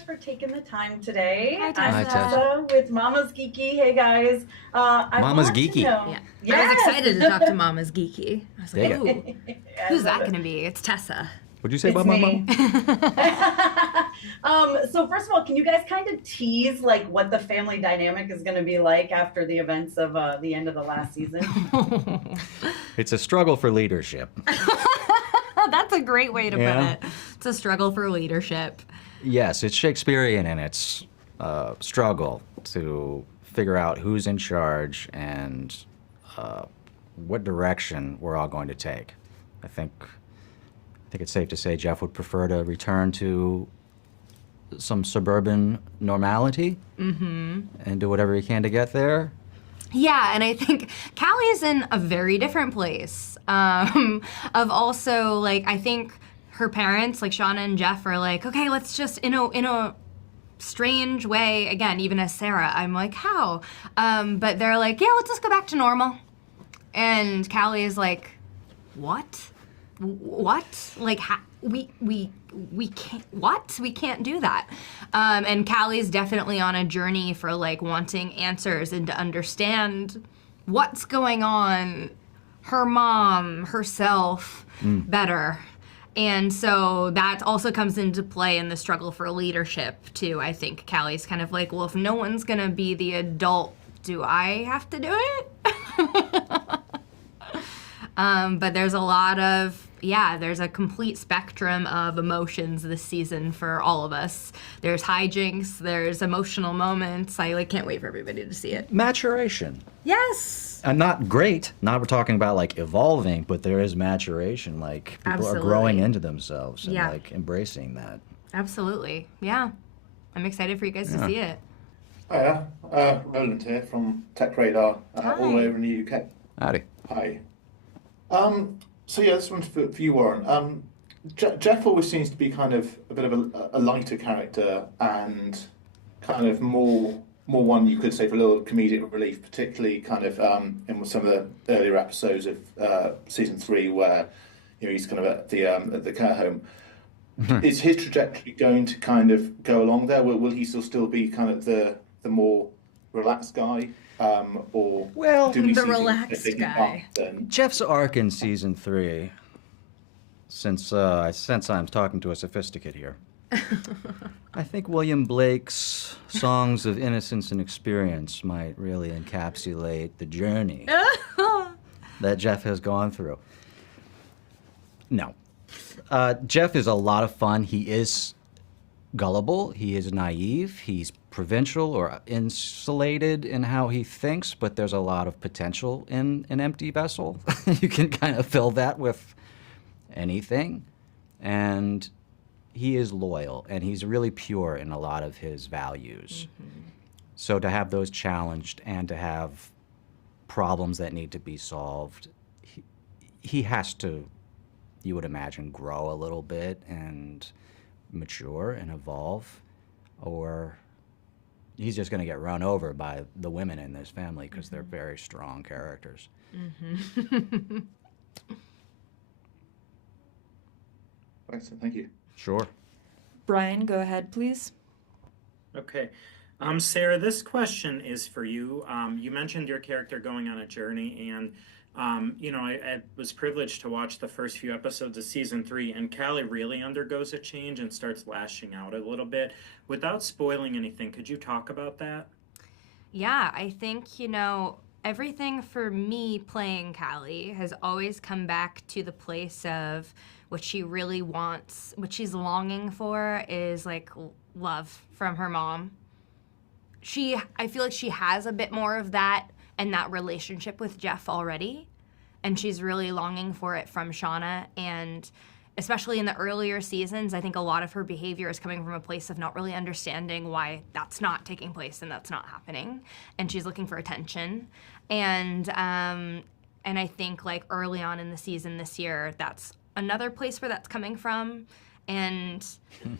much for taking the time today. Hi, I'm Tessa. Tessa with Mama's Geeky. Hey, guys. I Mama's want to Geeky. know- Yeah. Yes. I was excited to talk to Mama's Geeky. I was like, Dig it. ooh, I who's love that it. going to be? It's Tessa. What'd you say It's about my me. mom? So first of all, can you guys kind of tease like what the family dynamic is going to be like after the events of the end of the last season? It's a struggle for leadership. That's a great way to Yeah. put it. It's a struggle for leadership. Yes, it's Shakespearean in its struggle to figure out who's in charge and what direction we're all going to take. I think it's safe to say Jeff would prefer to return to some suburban normality and do whatever he can to get there. Yeah, and I think Callie's in a very different place. Of also, like, I think her parents, like Shauna and Jeff, are like, okay, let's just, in a strange way, again, even as Sarah, I'm like, how? But they're like, yeah, let's just go back to normal. And Callie is like, what? What? Like, we can't, what? We can't do that. And Callie's definitely on a journey for, like, wanting answers and to understand what's going on, her mom, herself, better. And so that also comes into play in the struggle for leadership, too. I think Callie's kind of like, well, if no one's going to be the adult, do I have to do it? But there's a lot of, there's a complete spectrum of emotions this season for all of us. There's hijinks, there's emotional moments. I can't wait for everybody to see it. Maturation. Yes. Not great. Not we're talking about like evolving, but there is maturation. Like people are growing Absolutely. into themselves and Yeah. like embracing that. Absolutely. Yeah. I'm excited for you guys to see it. Hiya, Roland here from Tech Radar, all the way over in the UK. Howdy. Hi. So yeah, this one's for you, Warren. Jeff always seems to be kind of a bit of a lighter character and kind of more one you could say for a little comedic relief, particularly kind of in some of the earlier episodes of season 3 where he's kind of at the care home. Is his trajectory going to kind of go along there? Will he still be kind of the more relaxed guy, or Well, do we the see him relaxed taking guy. part then? Jeff's arc in season 3, since I sense I'm talking to a sophisticate here. I think William Blake's Songs of Innocence and Experience might really encapsulate the journey that Jeff has gone through. No. Jeff is a lot of fun. He is gullible. He is naive. He's provincial or insulated in how he thinks, but there's a lot of potential in an empty vessel. You can kind of fill that with anything. And he is loyal, and he's really pure in a lot of his values. So to have those challenged and to have problems that need to be solved, he has to, you would imagine, grow a little bit and mature and evolve, or he's just going to get run over by the women in this family because they're very strong characters. Thank you. Sure. Brian, go ahead, please. Okay. Sarah, this question is for you. You mentioned your character going on a journey, and I was privileged to watch the first few episodes of season 3, and Callie really undergoes a change and starts lashing out a little bit. Without spoiling anything, could you talk about that? Yeah, I think, everything for me playing Callie has always come back to the place of what she really wants, what she's longing for is like love from her mom. I feel like she has a bit more of that and that relationship with Jeff already, and she's really longing for it from Shauna. And especially in the earlier seasons, I think a lot of her behavior is coming from a place of not really understanding why that's not taking place and that's not happening, and she's looking for attention. And I think like early on in the season this year, that's another place where that's coming from. And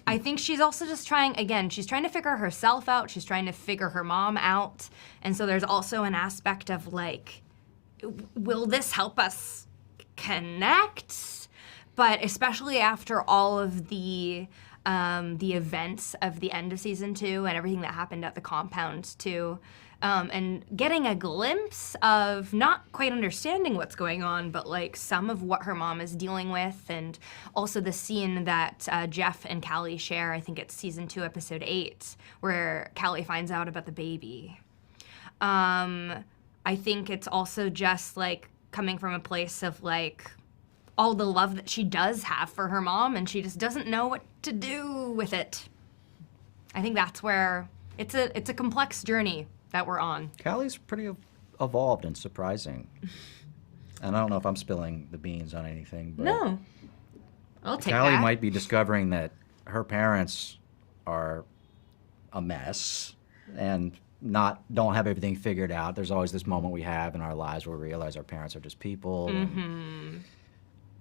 I think she's also just she's trying to figure herself out. She's trying to figure her mom out. And so there's also an aspect of like, will this help us connect? But especially after all of the the events of the end of season 2 and everything that happened at the compound too. And getting a glimpse of not quite understanding what's going on, but like some of what her mom is dealing with, and also the scene that Jeff and Callie share. I think it's season 2, episode 8, where Callie finds out about the baby. I think it's also just like coming from a place of like all the love that she does have for her mom, and she just doesn't know what to do with it. I think that's where it's a complex journey that we're on. Callie's pretty evolved and surprising. And I don't know if I'm spilling the beans on anything, but No, I'll take Callie that. might be discovering that her parents are a mess and don't have everything figured out. There's always this moment we have in our lives where we realize our parents are just people. And,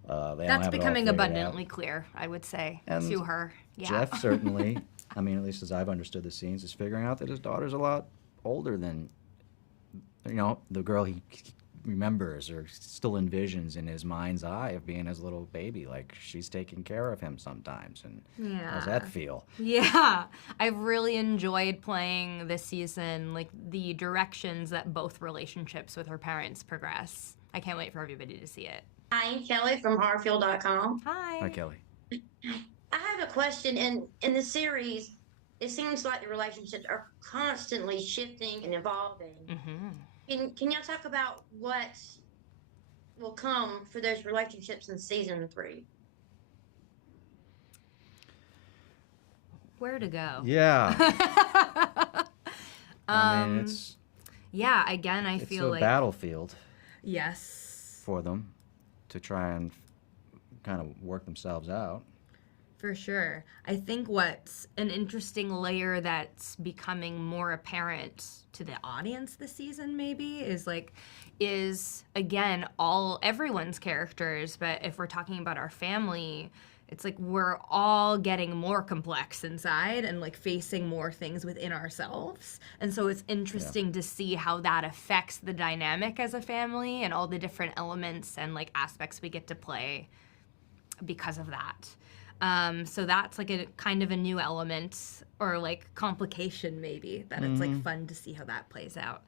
they don't That's have it all becoming figured out. abundantly clear, I would say, And to her. Yeah. Jeff certainly, I mean, at least as I've understood the scenes, is figuring out that his daughter's a lot older than, the girl he remembers or still envisions in his mind's eye of being his little baby. Like, she's taking care of him sometimes. And how's that feel? Yeah, I've really enjoyed playing this season, like the directions that both relationships with her parents progress. I can't wait for everybody to see it. Hi, I'm Kelly from Harfield.com. Hi. Hi, Kelly. I have a question. In the series, it seems like the relationships are constantly shifting and evolving. Can y'all talk about what will come for those relationships in season 3? Where to go? Yeah. I mean, Yeah, again, I it's feel a like battlefield yes, for them to try and kind of work themselves out. for sure. I think what's an interesting layer that's becoming more apparent to the audience this season maybe is again everyone's characters, but if we're talking about our family, it's like we're all getting more complex inside and like facing more things within ourselves. And so it's interesting to see how that affects the dynamic as a family and all the different elements and like aspects we get to play because of that. So that's like a kind of a new element or like complication maybe that it's like fun to see how that plays out.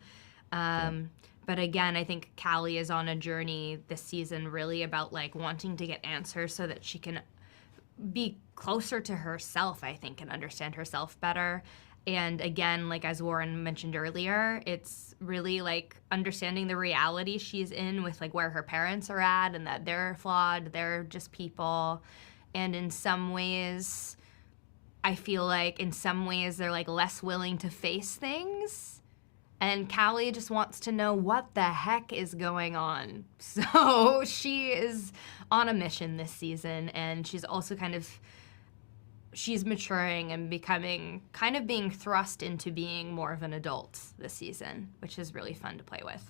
But again, I think Callie is on a journey this season really about like wanting to get answers so that she can be closer to herself, I think, and understand herself better. And again, like as Warren mentioned earlier, it's really like understanding the reality she's in with like where her parents are at and that they're flawed, they're just people. And in some ways, I feel like in some ways they're like less willing to face things. And Callie just wants to know what the heck is going on. So she is on a mission this season, and she's also she's maturing and being thrust into being more of an adult this season, which is really fun to play with.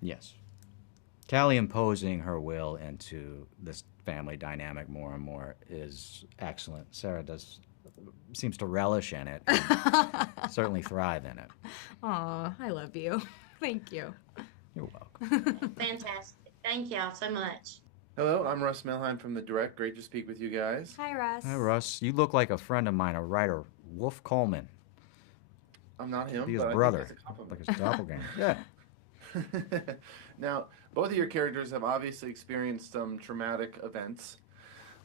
Yes. Callie imposing her will into this family dynamic more and more is excellent. Sarah seems to relish in it, and certainly thrive in it. Aw, I love you. Thank you. You're welcome. Fantastic. Thank y'all so much. Hello, I'm Russ Melheim from The Direct. Great to speak with you guys. Hi, Russ. Hi, Russ. You look like a friend of mine, a writer, Wolf Coleman. I'm not him, Be his but brother, I think that's a compliment. like his doppelganger. Yeah. Now, both of your characters have obviously experienced some traumatic events.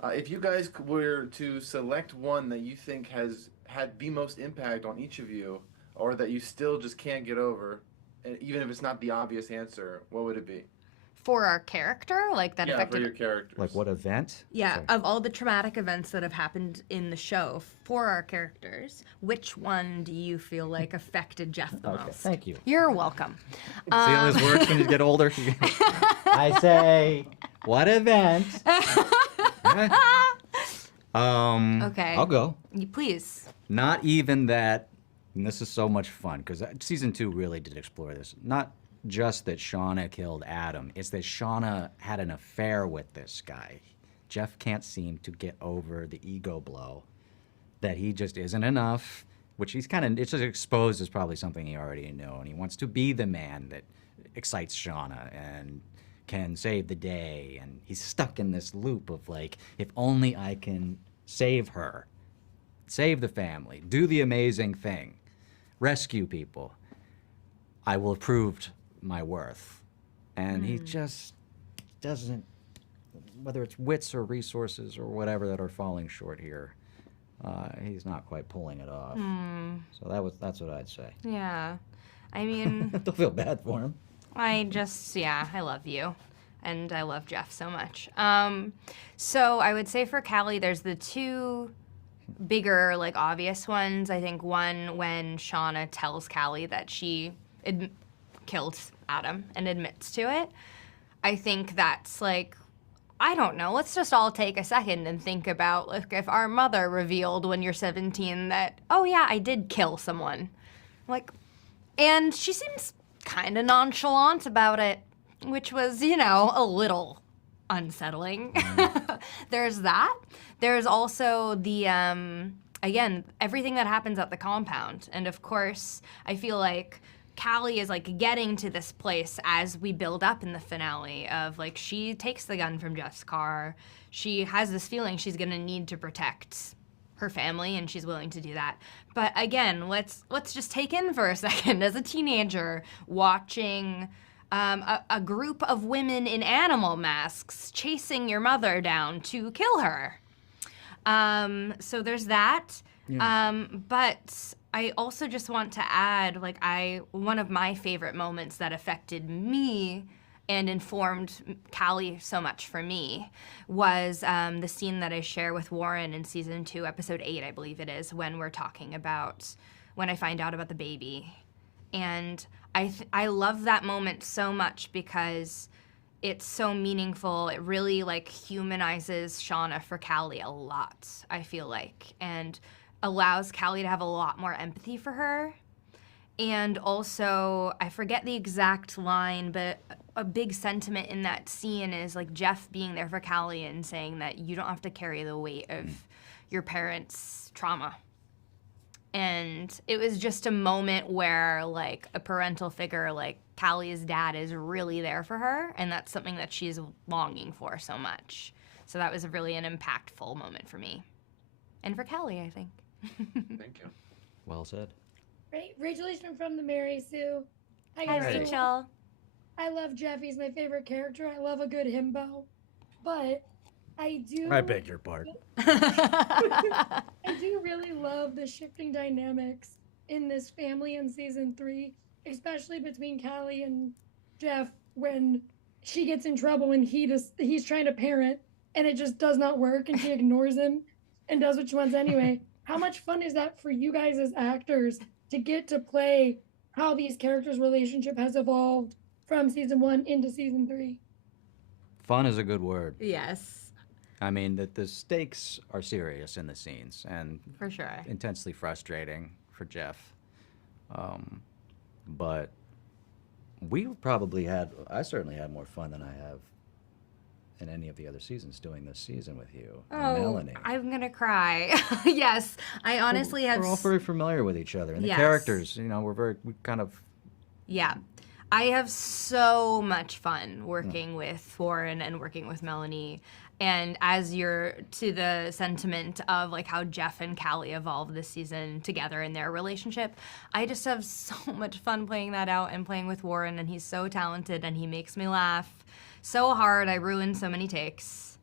If you guys were to select one that you think has had the most impact on each of you, or that you still just can't get over, even if it's not the obvious answer, what would it be? For our character, like that Yeah, affected. for your characters. Like what event? Yeah, Sorry. of all the traumatic events that have happened in the show for our characters, which one do you feel like affected Jeff the Okay, most? thank you. You're welcome. See how this works when you get older? I say, what event? Okay. I'll go. Please. Not even that, and this is so much fun, because season 2 really did explore this. Not just that Shauna killed Adam, it's that Shauna had an affair with this guy. Jeff can't seem to get over the ego blow, that he just isn't enough, which it's just exposed as probably something he already knew, and he wants to be the man that excites Shauna and can save the day, and he's stuck in this loop of like, if only I can save her, save the family, do the amazing thing, rescue people, I will have proved my worth. And he just doesn't, whether it's wits or resources or whatever that are falling short here, he's not quite pulling it off. So that's what I'd say. Yeah. I mean, Don't feel bad for him. I love you. And I love Jeff so much. So I would say for Callie, there's the two bigger, like, obvious ones. I think one, when Shauna tells Callie that she killed Adam and admits to it. I think that's, like, I don't know. Let's just all take a second and think about, like, if our mother revealed when you're 17 that, oh yeah, I did kill someone. Like, and she seems kind of nonchalant about it, which was, you know, a little unsettling. There's that. There's also the, again, everything that happens at the compound. And of course, I feel like Callie is, like, getting to this place as we build up in the finale of, like, she takes the gun from Jeff's car. She has this feeling she's going to need to protect her family, and she's willing to do that. But again, let's just take in for a second, as a teenager, watching a group of women in animal masks chasing your mother down to kill her. So there's that. Yeah. But I also just want to add, like, one of my favorite moments that affected me and informed Callie so much for me was the scene that I share with Warren in season 2, episode 8, I believe it is, when we're talking about when I find out about the baby. And I love that moment so much because it's so meaningful. It really, like, humanizes Shauna for Callie a lot, I feel like, and allows Callie to have a lot more empathy for her. And also, I forget the exact line, but a big sentiment in that scene is, like, Jeff being there for Callie and saying that you don't have to carry the weight of your parents' trauma. And it was just a moment where, like, a parental figure, like Callie's dad, is really there for her, and that's something that she's longing for so much. So that was really an impactful moment for me. And for Callie, I think. Thank you. Well said. Rachel Eastman from the Mary Sue. Hi, Rachel. I love Jeff. He's my favorite character. I love a good himbo. But I beg your pardon. I do really love the shifting dynamics in this family in season 3, especially between Callie and Jeff, when she gets in trouble and he's trying to parent and it just does not work and she ignores him and does what she wants anyway. How much fun is that for you guys as actors to get to play how these characters' relationship has evolved from season 1 into season 3? Fun is a good word. Yes. I mean, the stakes are serious in the scenes and For sure. intensely frustrating for Jeff. But I certainly had more fun than I have in any of the other seasons doing this season with you and Melanie. I'm going to cry. Yes, I honestly have... We're all very familiar with each other. And the Yes. characters, you know, we kind of... Yeah. I have so much fun working with Warren and working with Melanie. And as you're to the sentiment of, like, how Jeff and Callie evolved this season together in their relationship, I just have so much fun playing that out and playing with Warren, and he's so talented and he makes me laugh so hard. I ruined so many takes.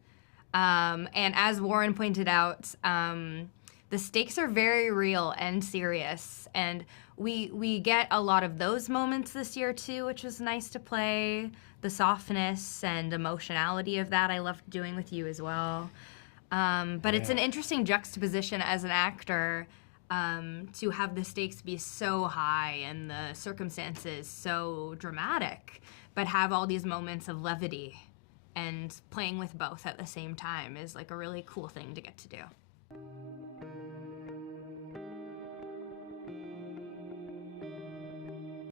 And as Warren pointed out, the stakes are very real and serious, and we get a lot of those moments this year too, which was nice to play. The softness and emotionality of that I loved doing with you as well. But it's an interesting juxtaposition as an actor to have the stakes be so high and the circumstances so dramatic, but have all these moments of levity, and playing with both at the same time is, like, a really cool thing to get to do.